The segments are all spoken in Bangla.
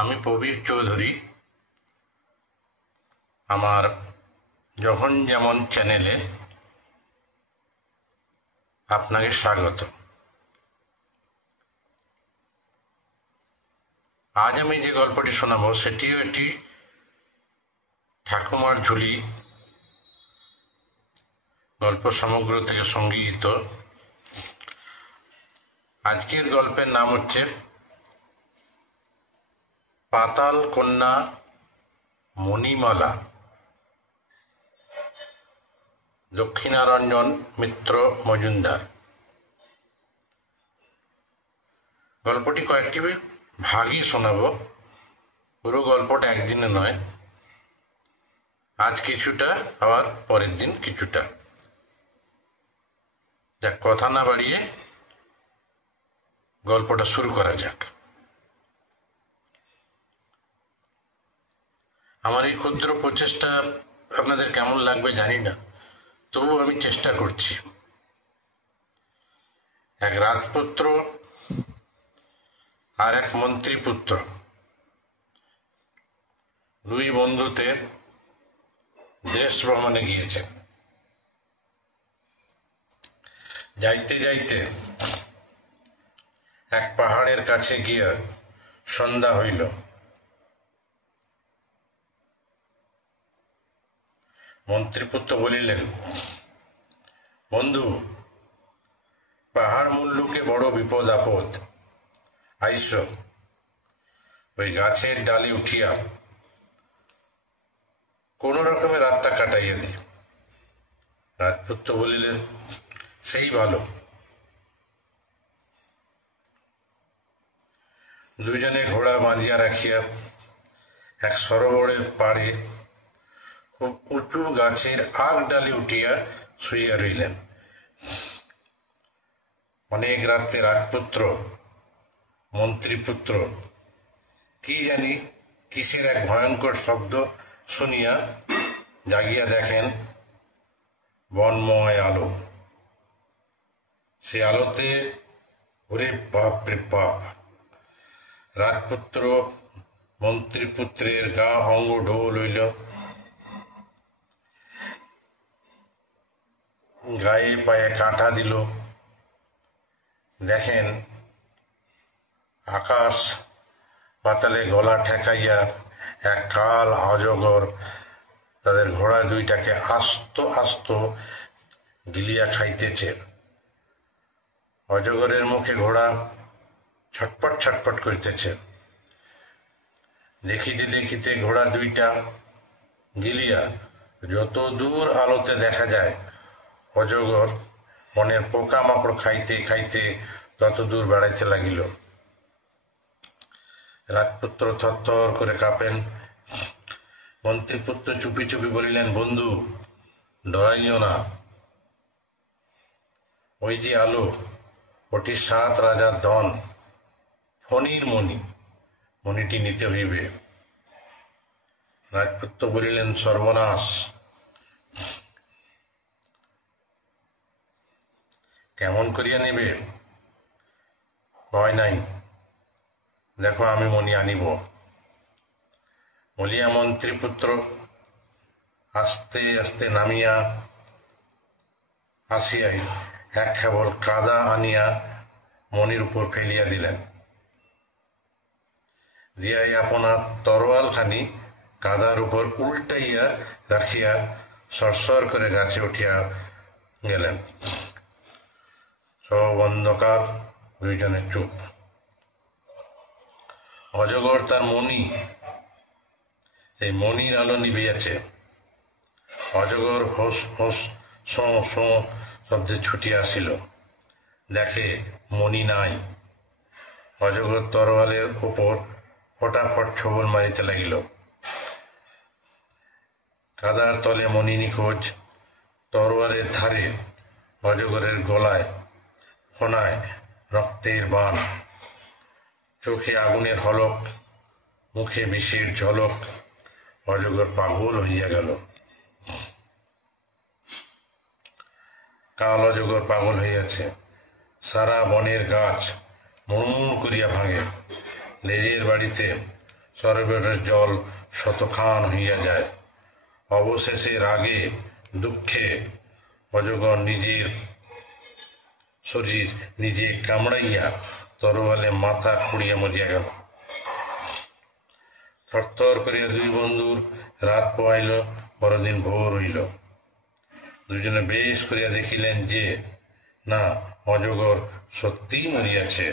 আমি প্রবীর চৌধুরী। আমার যখন যেমন চ্যানেলে আপনাকে স্বাগত। আজ আমি যে গল্পটি শোনাবো সেটিও একটি ঠাকুমার ঝুলি গল্প সমগ্র থেকে সংগৃহীত। আজকের গল্পের নাম হচ্ছে পাতাল কন্যা মণিমালা, দক্ষিণারঞ্জন মিত্র মজুমদার। গল্পটি কয়েকটি ভাগই শোনাবো, পুরো গল্পটা একদিনে নয়। আজ কিছুটা, আবার পরের দিন কিছুটা। যাক, কথা না বাড়িয়ে গল্পটা শুরু করা যাক। আমার এই ক্ষুদ্র প্রচেষ্টা আপনাদের কেমন লাগবে জানি না, তবু আমি চেষ্টা করছি। এক রাজপুত্র আর এক মন্ত্রীপুত্র, দুই বন্ধুতে দেশ ভ্রমণে গিয়েছেন। যাইতে যাইতে এক পাহাড়ের কাছে গিয়া সন্ধ্যা হইল। মন্ত্রীপুত্র বলিলেন, বন্ধু, পাহাড় মুল্লুকে বড় বিপদ আপদ। আইস, ওই গাছের ডালে উঠিয়া কোন রকমে রাতটা কাটাইয়া দি। রাজপুত্র বলিলেন, সেই ভালো। দুইজনে ঘোড়া বাঁধিয়া রাখিয়া এক সরোবরের পাড়ে খুব উঁচু গাছের আগ ডালে উঠিয়া শুইয়া রইলেন। অনেক রাত্রে রাজপুত্র মন্ত্রীপুত্র কি জানি কিসের এক ভয়ঙ্কর শব্দ শুনিয়া জাগিয়া দেখেন বনময় আলো। সে আলোতে, ওরে বাপ রে বাপ, রাজপুত্র মন্ত্রীপুত্রের গা অঙ্গ ঢোল হইল। গায়ে পায়ে কাঁটা দিল। দেখেন আকাশ পাতালে গলা ঠেকাইয়া এক কাল অজগর তাদের ঘোড়া দুইটাকে আস্ত আস্ত গিলিয়া খাইতেছে। অজগরের মুখে ঘোড়া ছটপট ছটপট করিতেছে। দেখিতে দেখিতে ঘোড়া দুইটা গিলিয়া যত দূর আলোতে দেখা যায়, অজগর বনের পোকামাকড় খাইতে খাইতে তত দূর বেড়াইতে লাগিল। রাজপুত্র থরথর করে কাঁপেন। মন্ত্রীপুত্র চুপি চুপি বলিলেন, বন্ধু, ডরাইও না। ওই যে আলো, ওটি 7 রাজার ধন, ফণির মণি। মণিটি নিতে হইবে। রাজপুত্র বলিলেন, সর্বনাশ! কেমন করিয়া নেবে? ভয় নাই, দেখো আমি মণি আনিব। বলিয়া মন্ত্রীপুত্র আস্তে আস্তে নামিয়া আসিয়াই এক কেবল কাদা আনিয়া মণির উপর ফেলিয়া দিলেন। দিয়াই আপনার তরোয়ালখানি কাদার উপর উল্টাইয়া রাখিয়া সরসর করে গাছে উঠিয়া গেলেন। সব অন্ধকার, দুইজনে চুপ। অজগর তার মণি, সেই মণির আলো নিভিয়াছে। অজগর হোস হোস সোঁ সোঁ শব্দে ছুটিয়া আসিল। দেখে মণি নাই। অজগর তরোয়ালের উপর ফটাফট ছোবল মারিতে লাগিল। কাদার তলে মণি নিখোঁজ। তরোয়ালের ধারে অজগরের গলায় ফোনায় রক্তের বাণ, চোখে আগুনের হলক, মুখে বিষের ঝলক। অজগর পাগল হইয়া গেল। কাল অজগর পাগল হইয়াছে। সারা বনের গাছ মুড়মুড় করিয়া ভাঙে। লেজের বাড়িতে সরোবরের জল শতখান হইয়া যায়। অবশেষে রাগে দুঃখে অজগর নিজের শরীর নিজে কামড়াইয়া তরোয়ালে মাথা খুঁড়িয়া মরিয়া গেল। থরথর করিয়া দুই বন্ধুর রাত পোয়াইল, পরদিন ভোর হইল। দুজনে বেশ করিয়া দেখিলেন যে না, অজগর সত্যিই মরিয়াছে।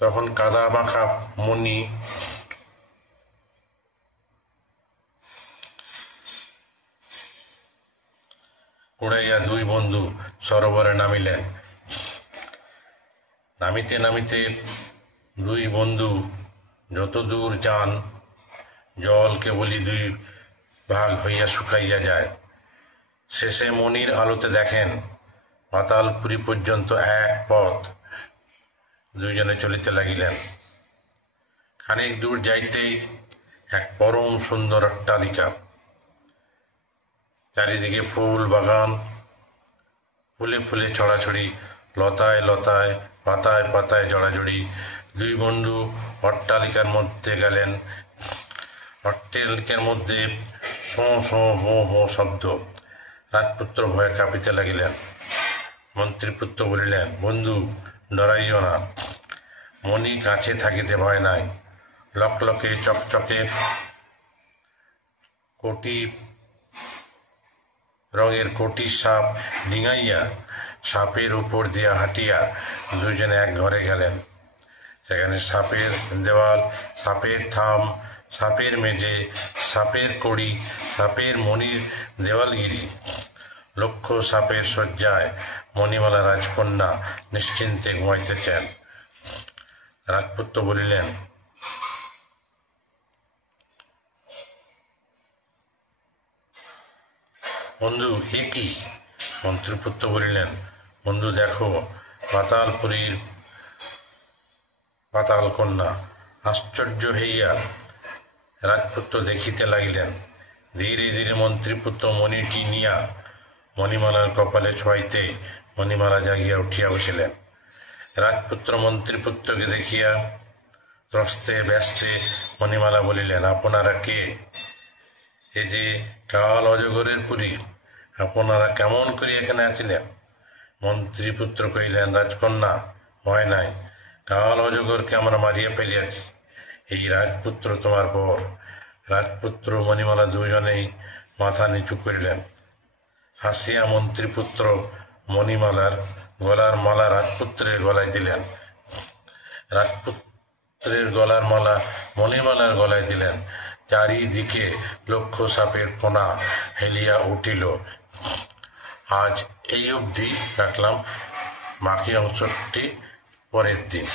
তখন কাদা মাখা মণি উড়াইয়া দুই বন্ধু সরোবরে নামিলেন। নামিতে নামিতে দুই বন্ধু যত দূর যান, জল কেবলই দুই ভাগ হইয়া শুকাইয়া যায়। শেষে মনির আলোতে দেখেন পাতালপুরী পর্যন্ত এক পথ। দুইজনে চলিতে লাগিলেন। খানিক দূর যাইতেই এক পরম সুন্দর অট্টালিকা, চারিদিকে ফুল বাগান, ফুলে ফুলে ছড়াছড়ি, লতায় লতায় পাতায় পাতায় জড়াজড়ি। দুই বন্ধু অট্টালিকার মধ্যে গেলেন। অট্টালিকার মধ্যে শোঁ শোঁ হো হো শব্দ। রাজপুত্র ভয়ে কাঁপিতে লাগিলেন। মন্ত্রীপুত্র বলিলেন, বন্ধু ডরাইও না, মণি কাছে থাকিতে ভয় নাই। লকলকে চকচকে কোটি রঙের কোটি সাপ ডিঙাইয়া সাপের উপর দিয়া হাঁটিয়া দুজনে এক ঘরে গেলেন। সেখানে সাপের দেওয়াল, সাপের থাম, সাপের মেঝে, সাপের কড়ি, সাপের মণির দেওয়ালগিরি, লক্ষ সাপের শয্যায় মণিমালা রাজকন্যা নিশ্চিন্তে ঘুমাইতেছেন। রাজপুত্র বলিলেন, বন্ধু এ কি? মন্ত্রীপুত্র বলিলেন, বন্ধু দেখো, পাতালপুরীর পাতাল কন্যা। আশ্চর্য হইয়া রাজপুত্র দেখিতে লাগিলেন। ধীরে ধীরে মন্ত্রীপুত্র মণিটি নিয়া মণিমালার কপালে ছোঁয়াইতে মণিমালা জাগিয়া উঠিয়া বসিলেন। রাজপুত্র মন্ত্রীপুত্রকে দেখিয়া ত্রস্তে ব্যস্তে মণিমালা বলিলেন, আপনারা কে? এ যে কাল অজগরের পুরী, আপনারা কেমন করে এখানে আছিলেন? মন্ত্রীপুত্র কহিলেন, রাজকন্যা ভয় নাই, কাল অজগরকে আমরা মারিয়া ফেলিয়াছি। এই রাজপুত্র তোমার বর। রাজপুত্র মণিমালা দুজনেই মাথা নিচু করিলেন। হাসিয়া মন্ত্রীপুত্র মণিমালার গলার মালা রাজপুত্রের গলায় দিলেন। রাজপুত্রের গলার মালা মণিমালার গলায় দিলেন। চারিদিকে লক্ষ সাপের ফোনা হেলিয়া উঠিল। আজ এই অবধি রাখলাম, বাকি অংশটি পরের দিন।